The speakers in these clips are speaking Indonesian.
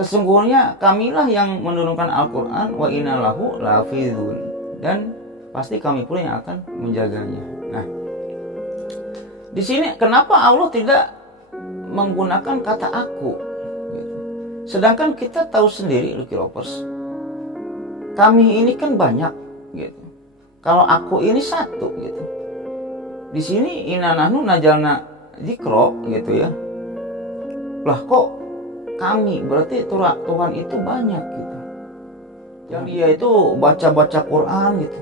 Sesungguhnya kamilah yang menurunkan Al-Quran, wa inna lahu lahafizun, dan pasti kami pula yang akan menjaganya. Nah, di sini kenapa Allah tidak menggunakan kata aku? Gitu. Sedangkan kita tahu sendiri, Lucky Lovers, kami ini kan banyak, gitu. Kalau aku ini satu, gitu. Di sini inna nahnu najalna dzikro, gitu ya. Lah kok kami, berarti Tuhan itu banyak, gitu. Yang dia itu baca-baca Quran, gitu,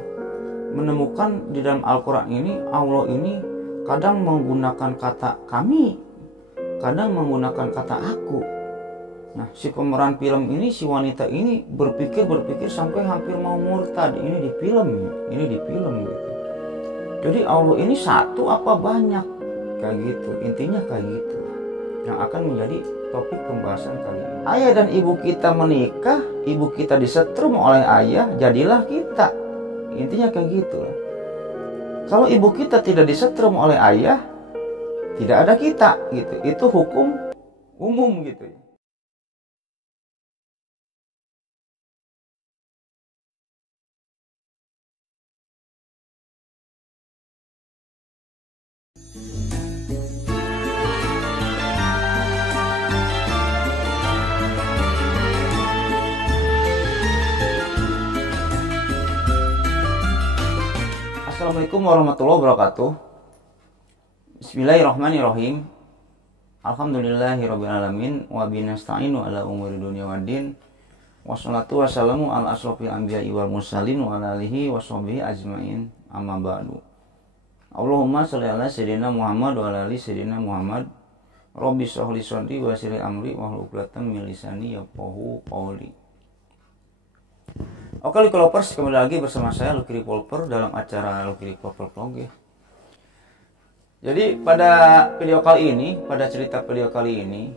menemukan di dalam Al-Quran ini Allah ini kadang menggunakan kata kami, kadang menggunakan kata aku. Nah, si pemeran film ini, si wanita ini berpikir sampai hampir mau murtad. Ini di film gitu. Jadi Allah ini satu apa banyak, kayak gitu. Intinya kayak gitu, yang akan menjadi topik pembahasan kali ini. Ayah dan ibu kita menikah, ibu kita disetrum oleh ayah, jadilah kita. Intinya kayak gitu. Kalau ibu kita tidak disetrum oleh ayah, tidak ada kita, gitu. Itu hukum umum, gitu. Assalamualaikum warahmatullahi wabarakatuh. Bismillahirrahmanirrahim. Alhamdulillahirrabbilalamin. Wa binasta'inu ala umuri dunia waddin. Wassalatu wassalamu ala asrofil anbiya'i wal mursalin wa ala alihi wa sahbihi ajmain, amma ba'du. Allahumma sholli ala sayyidina Muhammad wa ala ali sayyidina Muhammad. Rabbi shrah li sadri wa yassir li amri wahlul 'uqdatam min lisani yafqahu qawli. Oke, Lucky Lovers, kembali lagi bersama saya Lucky Revolver dalam acara Lucky Revolver Vlog ya. Jadi pada cerita video kali ini,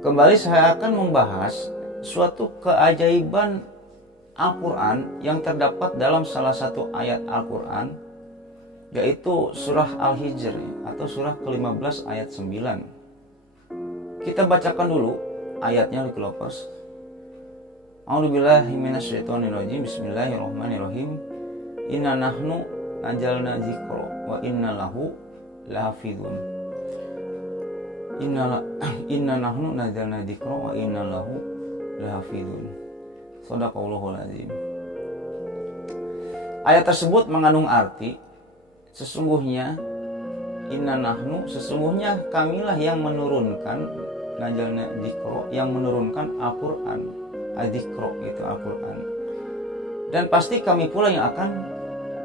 kembali saya akan membahas suatu keajaiban Al-Quran yang terdapat dalam salah satu ayat Al-Quran, yaitu surah Al-Hijr atau surah ke-15 ayat 9. Kita bacakan dulu ayatnya, Lucky Lovers. A'udzubillahi minasyaitonirrajim. Bismillahirrahmanirrahim. Inna nahnu najalna dzikra wa inna lahu lahafizun. Inna nahnu najalna dzikra wa inna lahu lahafizun. Shadaqallahul azim. Ayat tersebut mengandung arti sesungguhnya kamilah yang menurunkan najalna dzikra, yang menurunkan Al-Qur'an. Adzikro itu Al-Quran, dan pasti kami pula yang akan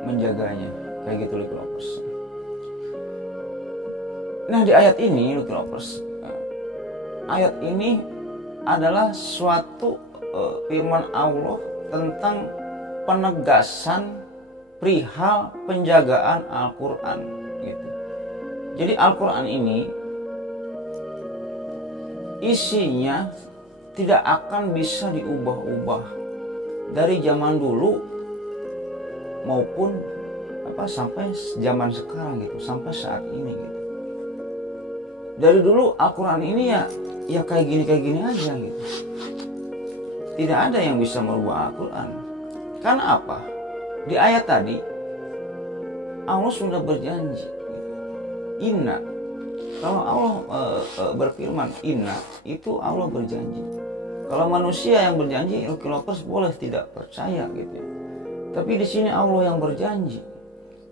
menjaganya, kayak gitu Lucky Lovers. Nah, di ayat ini Lucky Lovers, ayat ini adalah suatu firman Allah tentang penegasan perihal penjagaan Al-Quran gitu. Jadi Al-Quran ini isinya tidak akan bisa diubah-ubah dari zaman dulu maupun sampai zaman sekarang gitu, sampai saat ini gitu. Dari dulu Al-Quran ini ya kayak gini aja gitu. Tidak ada yang bisa merubah Al-Quran. Karena apa? Di ayat tadi Allah sudah berjanji. Inna, kalau Allah berfirman inna, itu Allah berjanji. Kalau manusia yang berjanji, Lucky Lovers boleh tidak percaya gitu ya. Tapi di sini Allah yang berjanji.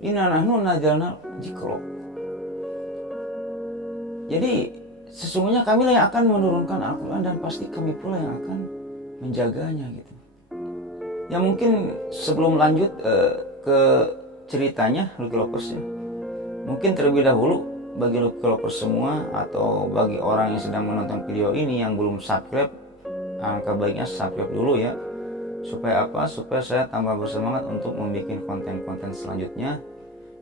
Inna nahnu najalna dzikra. Jadi sesungguhnya kamilah yang akan menurunkan Al-Quran, dan pasti kami pula yang akan menjaganya gitu. Ya mungkin sebelum lanjut ke ceritanya Lucky Lovers ya, mungkin terlebih dahulu bagi Lucky Lovers semua atau bagi orang yang sedang menonton video ini yang belum subscribe, angka baiknya subscribe dulu ya. Supaya apa? Supaya saya tambah bersemangat untuk membuat konten-konten selanjutnya.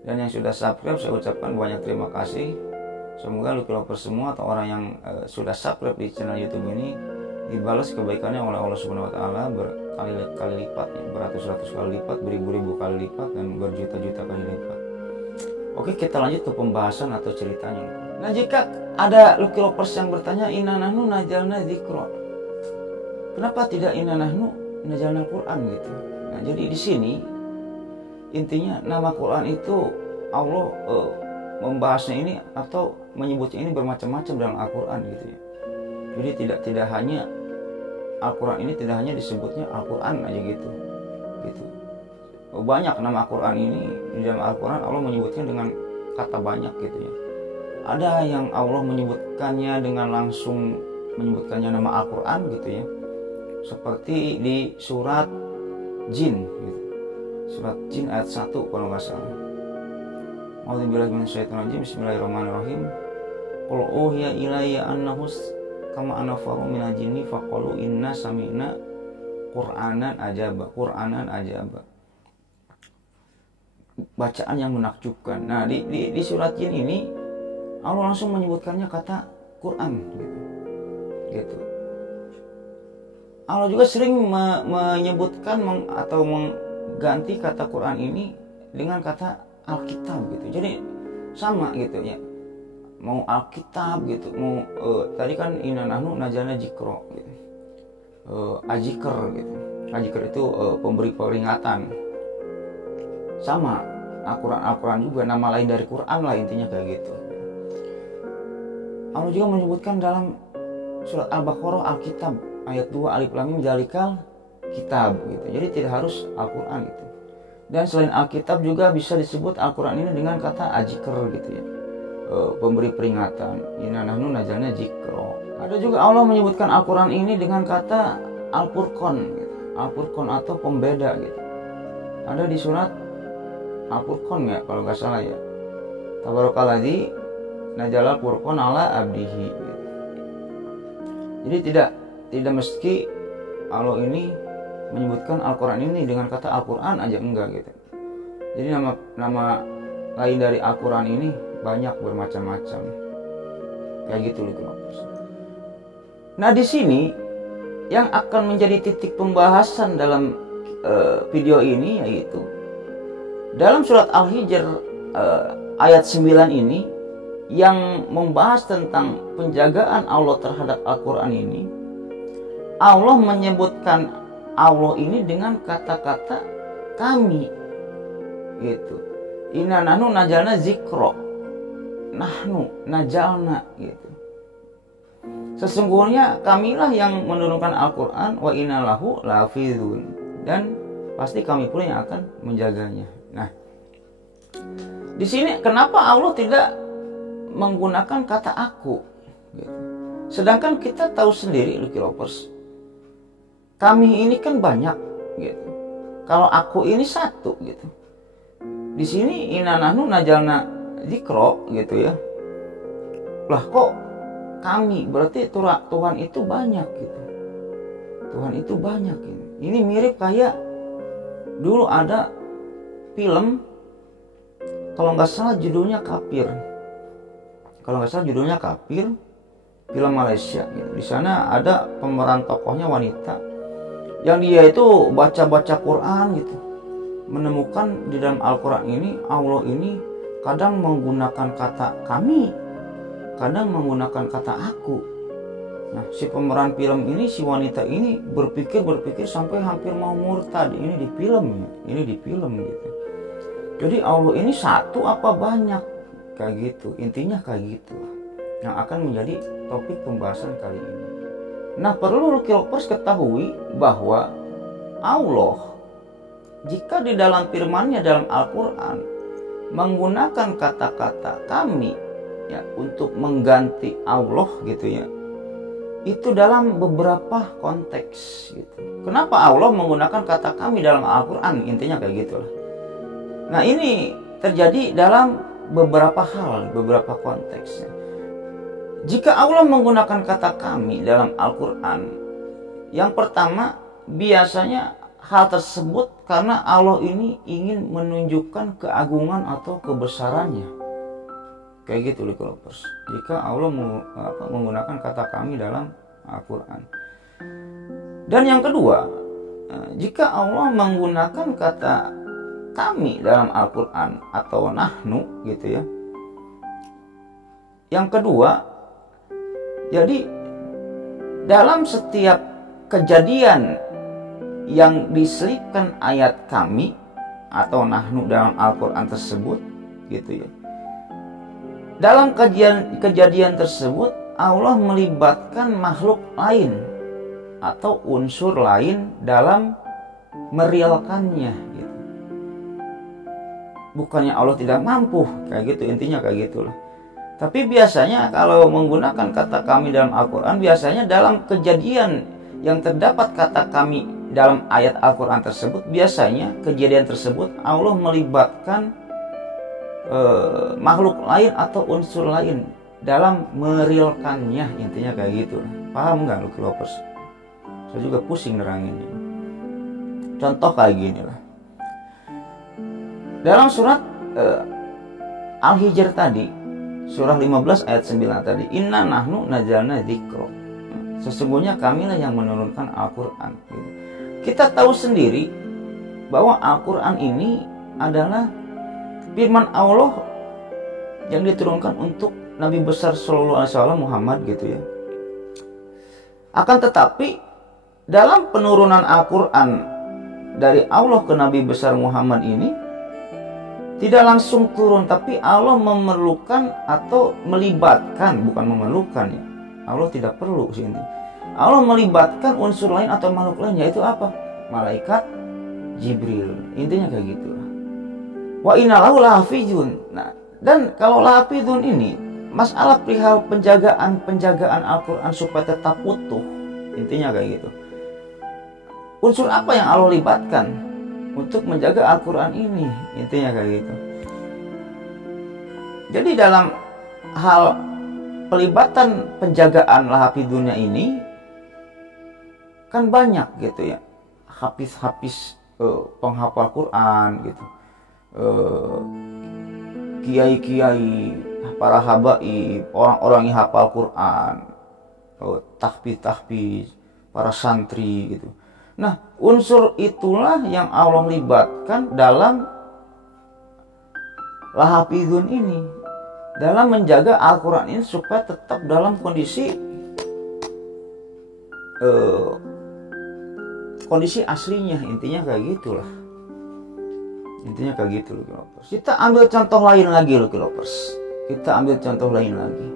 Dan yang sudah subscribe, saya ucapkan banyak terima kasih. Semoga Lucky Lovers semua atau orang yang sudah subscribe di channel YouTube ini dibalas kebaikannya oleh Allah Subhanahu wa taala berkali-kali lipat ya, beratus-ratus kali lipat, beribu-ribu kali lipat, dan berjuta-juta kali lipat. Oke, kita lanjut ke pembahasan atau ceritanya. Nah, jika ada Lucky Lovers yang bertanya, inna nahnu najalna dzikra, kenapa tidak inna nahnu nazzalna Al-Qur'an gitu. Nah, jadi di sini intinya nama Quran itu Allah membahasnya ini atau menyebutnya ini bermacam-macam dalam Al-Qur'an gitu ya. Jadi tidak hanya Al-Qur'an ini tidak hanya disebutnya Al-Qur'an aja gitu. Banyak nama Al-Qur'an ini di dalam Al-Qur'an Allah menyebutnya dengan kata banyak gitu ya. Ada yang Allah menyebutkannya dengan langsung menyebutkannya nama Al-Qur'an gitu ya. Seperti di surat Jin gitu. Surat Jin ayat 1 kalau nggak salah. A'udzubillahi minasyaitonir rajim. Bismillahirrahmanirrahim. Qul uhiya ilayya annahu kama anafaru minal jinni faqalu inna sami'na Qur'anan ajaba. Bacaan yang menakjubkan. Nah, di surat Jin ini Allah langsung menyebutkannya kata Quran gitu. Allah juga sering menyebutkan atau mengganti kata Quran ini dengan kata Alkitab gitu. Jadi sama gitu ya. Mau Alkitab gitu, mau tadi kan inna nahnu nazzalna dzikra gitu. Azikr gitu. Azikr itu pemberi peringatan. Sama Al-Quran juga nama lain dari Quran lah intinya kayak gitu. Allah juga menyebutkan dalam surat Al-Baqarah Alkitab ayat 2 alif lam mim dzalikal kitab gitu. Jadi tidak harus Al-Quran gitu. Dan selain Alkitab juga bisa disebut Al-Quran ini dengan kata Azikr gitu ya. Pemberi peringatan. Inna nahnu nazzalna dzikra. Ada juga Allah menyebutkan Al-Quran ini dengan kata Al-Furqan gitu. Al-Furqan atau pembeda gitu. Ada di surat Al-Furqan ya kalau nggak salah ya. Tabarakalladzi nazzala al-Furqan ala abdihi gitu. Jadi tidak mesti Allah ini menyebutkan Al-Quran ini dengan kata Al-Quran aja, enggak gitu. Jadi nama lain dari Al-Quran ini banyak bermacam-macam. Kayak gitu loh. Nah, di sini yang akan menjadi titik pembahasan dalam video ini yaitu dalam surat Al-Hijr ayat 9 ini yang membahas tentang penjagaan Allah terhadap Al-Quran ini. Allah menyebutkan Allah ini dengan kata-kata kami gitu. Inna nahnu nazzalna dzikra. Nahnu nazzalna gitu. Sesungguhnya kamilah yang menurunkan Al-Quran wa inna lahu lahafizun, dan pasti kami pula yang akan menjaganya. Nah, di sini kenapa Allah tidak menggunakan kata aku gitu. Sedangkan kita tahu sendiri Lucky Lovers, kami ini kan banyak gitu. Kalau aku ini satu gitu. Di sini inna nahnu nazzalna dzikra gitu ya. Lah kok kami, berarti Tuhan itu banyak gitu. Tuhan itu banyak gitu. Ini mirip kayak dulu ada film, kalau nggak salah judulnya Kafir. Film Malaysia gitu. Di sana ada pemeran tokohnya wanita yang dia itu baca-baca Quran gitu. Menemukan di dalam Al-Quran ini Allah ini kadang menggunakan kata kami, kadang menggunakan kata aku. Nah, si pemeran film ini, si wanita ini berpikir sampai hampir mau murtad. Ini di film gitu. Jadi Allah ini satu apa banyak? Kayak gitu. Intinya kayak gitu yang akan menjadi topik pembahasan kali ini. Nah, perlu Lucky Lovers ketahui bahwa Allah jika di dalam firman-Nya dalam Al-Quran menggunakan kata-kata kami ya untuk mengganti Allah gitu ya, itu dalam beberapa konteks gitu. Kenapa Allah menggunakan kata kami dalam Al-Quran? Intinya kayak gitulah. Nah, ini terjadi dalam beberapa hal, beberapa konteksnya. Jika Allah menggunakan kata kami dalam Al-Quran, yang pertama biasanya hal tersebut karena Allah ini ingin menunjukkan keagungan atau kebesarannya. Kayak gitu Lucky Lovers. Jika Allah menggunakan kata kami dalam Al-Quran. Dan yang kedua, jika Allah menggunakan kata kami dalam Al-Quran atau nahnu gitu ya. Yang kedua, jadi dalam setiap kejadian yang diselipkan ayat kami atau nahnu dalam Al-Quran tersebut gitu ya. Dalam kejadian tersebut Allah melibatkan makhluk lain atau unsur lain dalam merealkannya gitu. Bukannya Allah tidak mampu kayak gitu, intinya kayak gitulah. Tapi biasanya kalau menggunakan kata kami dalam Al-Quran, biasanya dalam kejadian yang terdapat kata kami dalam ayat Al-Quran tersebut, biasanya kejadian tersebut Allah melibatkan makhluk lain atau unsur lain dalam merealkannya, intinya kayak gitu. Paham nggak lu Lovers? Saya juga pusing neranginnya. Contoh kayak gini lah. Dalam surat Al-Hijr tadi, surah 15 ayat 9 tadi, inna nahnu nazzalna dzikra. Sesungguhnya kamilah yang menurunkan Al-Quran. Kita tahu sendiri bahwa Al-Quran ini adalah firman Allah yang diturunkan untuk Nabi besar Sallallahu Alaihi Wasallam Muhammad gitu ya. Akan tetapi dalam penurunan Al-Quran dari Allah ke Nabi besar Muhammad ini tidak langsung turun, tapi Allah memerlukan atau melibatkan, bukan memerlukan ya. Allah tidak perlu sih ini. Allah melibatkan unsur lain atau makhluk lain, yaitu apa? Malaikat Jibril. Intinya kayak gitu. Wa inna lahu lahafizun. Nah, dan kalau lahafizun ini masalah perihal penjagaan Al-Quran supaya tetap utuh. Intinya kayak gitu. Unsur apa yang Allah libatkan untuk menjaga Al-Quran ini? Intinya kayak gitu. Jadi dalam hal pelibatan penjagaan lahafizunnya ini kan banyak gitu ya, hafiz penghafal Quran gitu, kiai-kiai, para habaib, orang-orang yang hafal Quran, tahfiz, para santri gitu. Nah, unsur itulah yang Allah libatkan dalam lahafizun ini, dalam menjaga Al-Quran ini supaya tetap dalam kondisi aslinya. Intinya kayak gitulah. Intinya kayak gitu loh Lovers. Kita ambil contoh lain lagi loh Lovers. Kita ambil contoh lain lagi.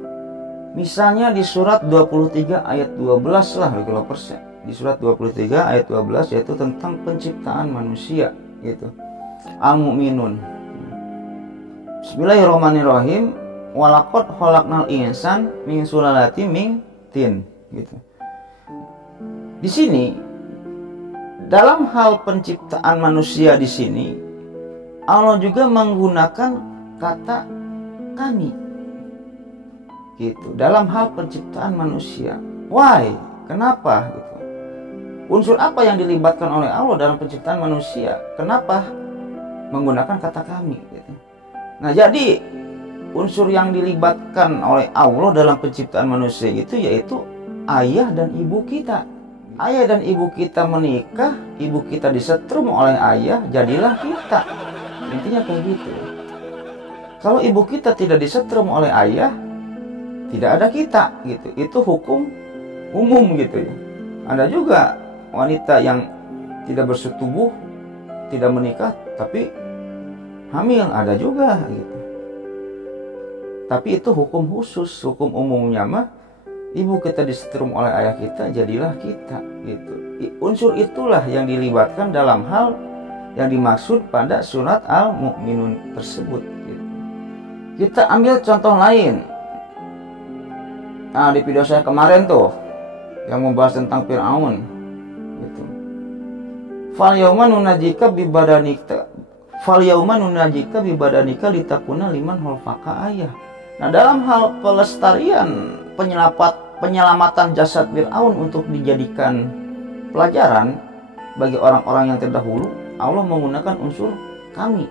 Misalnya di surat 23 ayat 12 lah Lovers. Di surat 23 ayat 12 yaitu tentang penciptaan manusia gitu. Al-Mu'minun. Bismillahirrahmanirrahim. Walaqad khalaqnal insan min sulalatin min tin gitu. Di sini dalam hal penciptaan manusia di sini Allah juga menggunakan kata kami gitu dalam hal penciptaan manusia. Why? Kenapa gitu? Unsur apa yang dilibatkan oleh Allah dalam penciptaan manusia? Kenapa menggunakan kata kami gitu? Nah, jadi unsur yang dilibatkan oleh Allah dalam penciptaan manusia itu yaitu ayah dan ibu kita. Ayah dan ibu kita menikah, ibu kita disetrum oleh ayah, jadilah kita. Intinya kayak gitu. Kalau ibu kita tidak disetrum oleh ayah, tidak ada kita gitu. Itu hukum umum gitu ya. Ada juga wanita yang tidak bersetubuh, tidak menikah tapi hamil, ada juga gitu. Tapi itu hukum khusus, hukum umumnya mah ibu kita disetrum oleh ayah kita, jadilah kita gitu. Unsur itulah yang dilibatkan dalam hal yang dimaksud pada surat Al-Mu'minun tersebut gitu. Kita ambil contoh lain. Nah, di video saya kemarin tuh yang membahas tentang Fir'aun gitu. Fal yauma nunajika bibadanika litakuna liman khalfaka ayah. Nah, dalam hal pelestarian penyelamatan jasad Fir'aun untuk dijadikan pelajaran bagi orang-orang yang terdahulu, Allah menggunakan unsur kami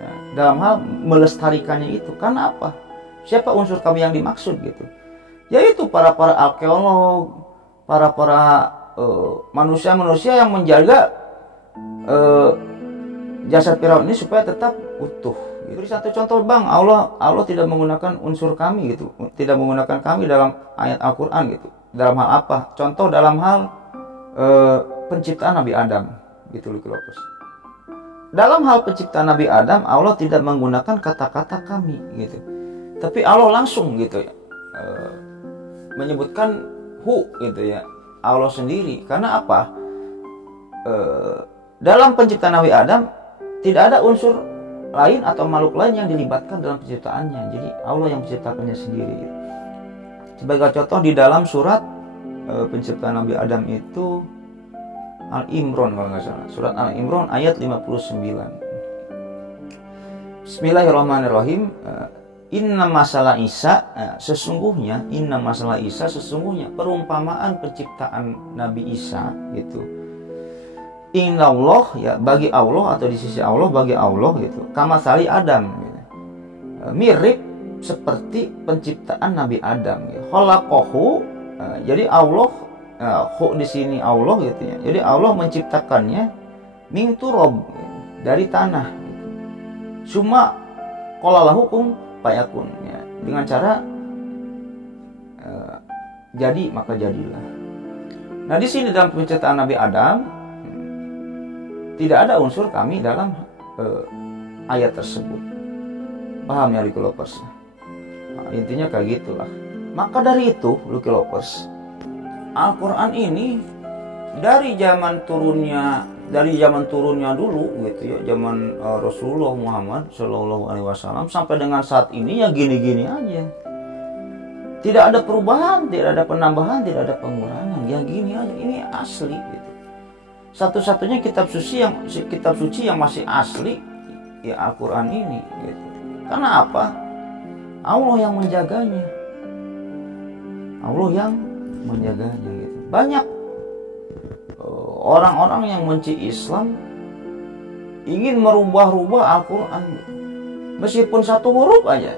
ya, dalam hal melestarikannya itu. Karena apa? Siapa unsur kami yang dimaksud gitu? Yaitu para arkeolog, para manusia-manusia yang menjaga jasad Fir'aun ini supaya tetap utuh. Beri satu contoh bang, Allah tidak menggunakan unsur kami gitu, tidak menggunakan kami dalam ayat Al-Quran gitu. Dalam hal apa? Contoh dalam hal penciptaan Nabi Adam, gitu loh Lovers. Dalam hal penciptaan Nabi Adam, Allah tidak menggunakan kata-kata kami, gitu. Tapi Allah langsung gitu ya, menyebutkan hu, gitu ya, Allah sendiri. Karena apa? Dalam penciptaan Nabi Adam tidak ada unsur lain atau makhluk lain yang dilibatkan dalam penciptaannya. Jadi Allah yang menciptakannya sendiri. Sebagai contoh di dalam surat penciptaan Nabi Adam itu Al-Imran kalau nggak salah. Surat Al-Imran ayat 59. Bismillahirrahmanirrahim. Inna masalah Isa, sesungguhnya perumpamaan penciptaan Nabi Isa gitu. Inna Allah ya, bagi Allah atau di sisi Allah, bagi Allah gitu. Kamasali Adam gitu. Mirip seperti penciptaan Nabi Adam gitu. Khalaqahu, jadi Allah di sini Allah gitu ya. Jadi Allah menciptakannya min turab, dari tanah gitu. Cuma qalalahu kun fayakun ya, dengan cara jadi maka jadilah. Nah, di sini dalam penciptaan Nabi Adam tidak ada unsur kami dalam ayat tersebut. Paham ya Lucky Lovers? Nah, intinya kayak gitulah. Maka dari itu Lucky Lovers, Al-Quran ini dari zaman turunnya dulu gitu ya, zaman Rasulullah Muhammad Shallallahu Alaihi Wasallam sampai dengan saat ini ya gini-gini aja. Tidak ada perubahan, tidak ada penambahan, tidak ada pengurangan. Ya gini aja, ini asli gitu. Satu-satunya kitab suci yang masih asli ya Al-Quran ini gitu. Karena apa? Allah yang menjaganya. Allah yang menjaganya gitu. Banyak orang-orang yang benci Islam ingin merubah-rubah Al-Quran gitu. Meskipun satu huruf aja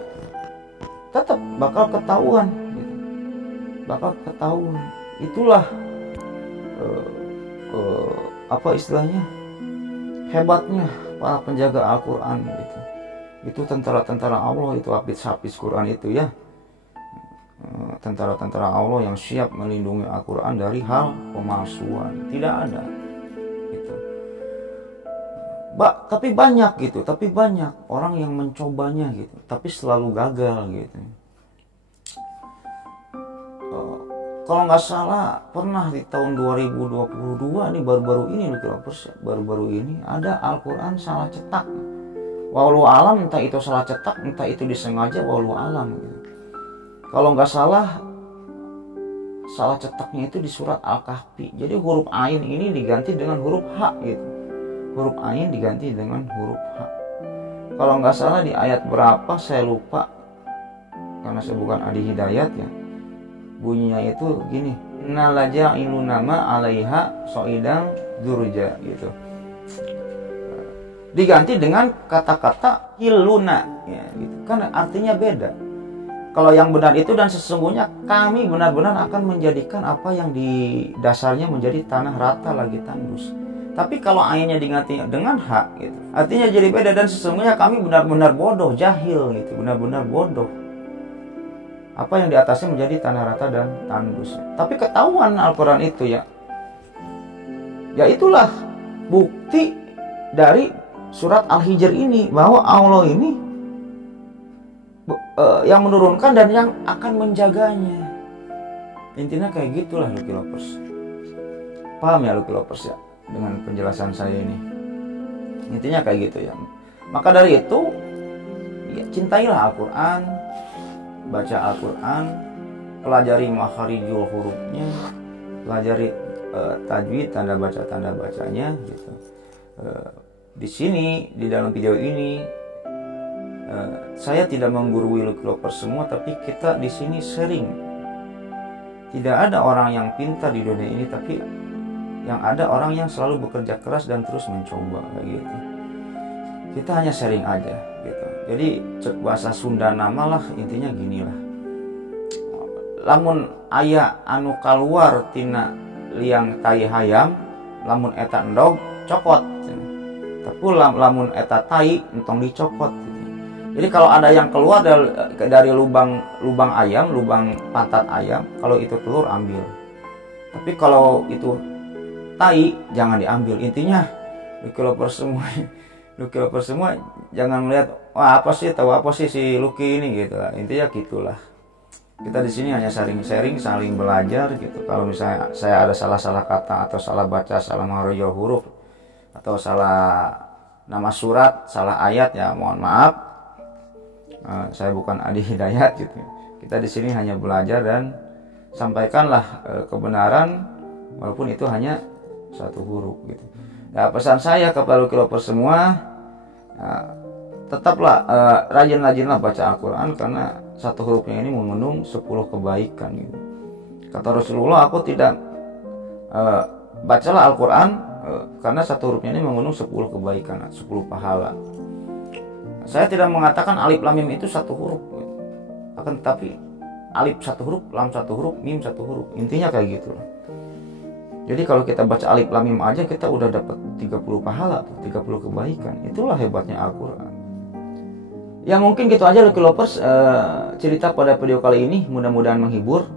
tetap bakal ketahuan gitu. Bakal ketahuan. Itulah apa istilahnya, hebatnya para penjaga Al-Quran gitu. Itu tentara-tentara Allah, itu hafiz-hafiz Quran itu ya, tentara-tentara Allah yang siap melindungi Al-Quran dari hal pemalsuan. Tidak ada gitu. Tapi banyak orang yang mencobanya gitu, tapi selalu gagal gitu. Kalau nggak salah pernah di tahun 2022 ini baru-baru ini ada Al-Quran salah cetak. Wallahu alam, entah itu salah cetak, entah itu disengaja, wallahu alam gitu. Kalau nggak salah cetaknya itu di surat Al-Kahfi. Jadi huruf ain ini diganti dengan huruf H gitu. Huruf ain diganti dengan huruf H. Kalau nggak salah di ayat berapa saya lupa, karena saya bukan ahli hidayat ya. Bunyinya itu gini, nalaja'ilu nama alaiha soidang durja gitu. Diganti dengan kata-kata hiluna ya gitu. Kan artinya beda. Kalau yang benar itu dan sesungguhnya kami benar-benar akan menjadikan apa yang di dasarnya menjadi tanah rata lagi tandus. Tapi kalau ainnya diganti dengan hak gitu, artinya jadi beda, dan sesungguhnya kami benar-benar bodoh, jahil gitu, benar-benar bodoh. Apa yang di atasnya menjadi tanah rata dan tandus. Tapi ketahuan Al-Quran itu ya. Ya itulah bukti dari surat Al-Hijr ini bahwa Allah ini yang menurunkan dan yang akan menjaganya. Intinya kayak gitulah Lucky Lovers. Paham ya Lucky Lovers ya dengan penjelasan saya ini. Intinya kayak gitu ya. Maka dari itu ya, cintailah Al-Quran, baca Al-Quran, pelajari makharijul hurufnya, pelajari tajwid, tanda bacanya gitu. Di sini di dalam video ini saya tidak menggurui Lucky Lovers semua, tapi kita di sini sharing. Tidak ada orang yang pintar di dunia ini, tapi yang ada orang yang selalu bekerja keras dan terus mencoba kayak gitu. Kita hanya sharing aja gitu. Jadi cek bahasa Sunda nama lah, intinya gini lah. Lamun aya anu kaluar tina liang tai hayam, lamun eta endog cokot. Tapi lamun eta tai entong dicokot. Jadi kalau ada yang keluar dari lubang ayam, lubang pantat ayam, kalau itu telur ambil. Tapi kalau itu tai jangan diambil. Intinya Lucky Lovers semua Lucky Lovers semua jangan melihat wah apa sih, tahu apa sih si Lucky ini gitu lah. Intinya gitulah. Kita di sini hanya sharing-sharing, saling belajar gitu. Kalau misalnya saya ada salah-salah kata atau salah baca, salah mengharaja huruf atau salah nama surat, salah ayat, ya mohon maaf. Saya bukan Adi Hidayat gitu. Kita di sini hanya belajar dan sampaikanlah kebenaran walaupun itu hanya satu huruf gitu. Ya, pesan saya kepada Lucky Lovers semua, tetaplah rajin-rajinlah baca Al-Quran karena satu hurufnya ini mengandung 10 kebaikan gitu. Kata Rasulullah, aku tidak bacalah Al-Quran karena satu hurufnya ini mengandung 10 kebaikan, 10 pahala. Saya tidak mengatakan alif lam mim itu satu huruf gitu. Akan tetapi alif satu huruf, lam satu huruf, mim satu huruf. Intinya kayak gitu. Jadi kalau kita baca alif lam mim aja kita udah dapat 30 pahala, 30 kebaikan. Itulah hebatnya Al-Quran. Ya mungkin gitu aja Lucky Lovers cerita pada video kali ini, mudah-mudahan menghibur.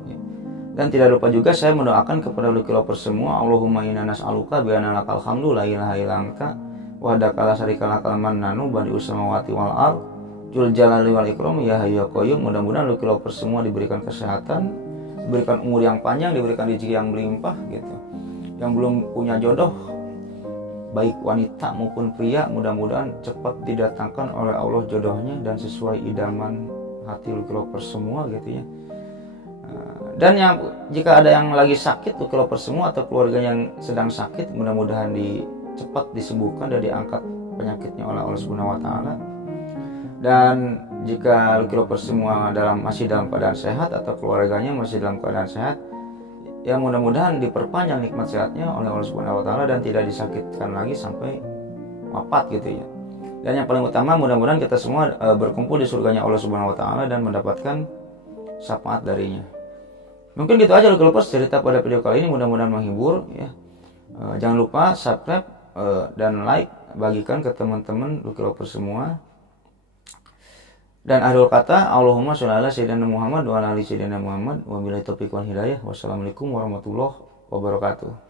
Dan tidak lupa juga saya mendoakan kepada Lucky Lovers semua, Allahumma inna nas'aluka bi anna lakal hamdu la ilaha illa anta wahdaka la syarika lakal mannanu badi'us samawati wal ard dzul jalali wal ikram ya hayyu ya qayyum. Mudah-mudahan Lucky Lovers semua diberikan kesehatan, diberikan umur yang panjang, diberikan rezeki yang berlimpah gitu. Yang belum punya jodoh baik wanita maupun pria, mudah-mudahan cepat didatangkan oleh Allah jodohnya dan sesuai idaman hati Lucky Lovers semua gitu ya. Dan yang jika ada yang lagi sakit Lucky Lovers semua atau keluarga yang sedang sakit, mudah-mudahan cepat disembuhkan dan diangkat penyakitnya oleh Allah Subhanahu wa taala. Dan jika Lucky Lovers semua masih dalam keadaan sehat atau keluarganya masih dalam keadaan sehat, ya mudah-mudahan diperpanjang nikmat sehatnya oleh Allah Subhanahu wa taala dan tidak disakitkan lagi sampai wafat gitu ya. Dan yang paling utama mudah-mudahan kita semua berkumpul di surganya Allah Subhanahu wa taala dan mendapatkan syafaat darinya. Mungkin gitu aja Lucky Lovers cerita pada video kali ini, mudah-mudahan menghibur ya. Jangan lupa subscribe dan like, bagikan ke teman-teman Lucky Lovers semua. Dan akhir kata, Allahumma sholli ala sayyidina Muhammad wa ala ali sayyidina Muhammad wa billahi taufiq wal hidayah. Wassalamualaikum warahmatullahi wabarakatuh.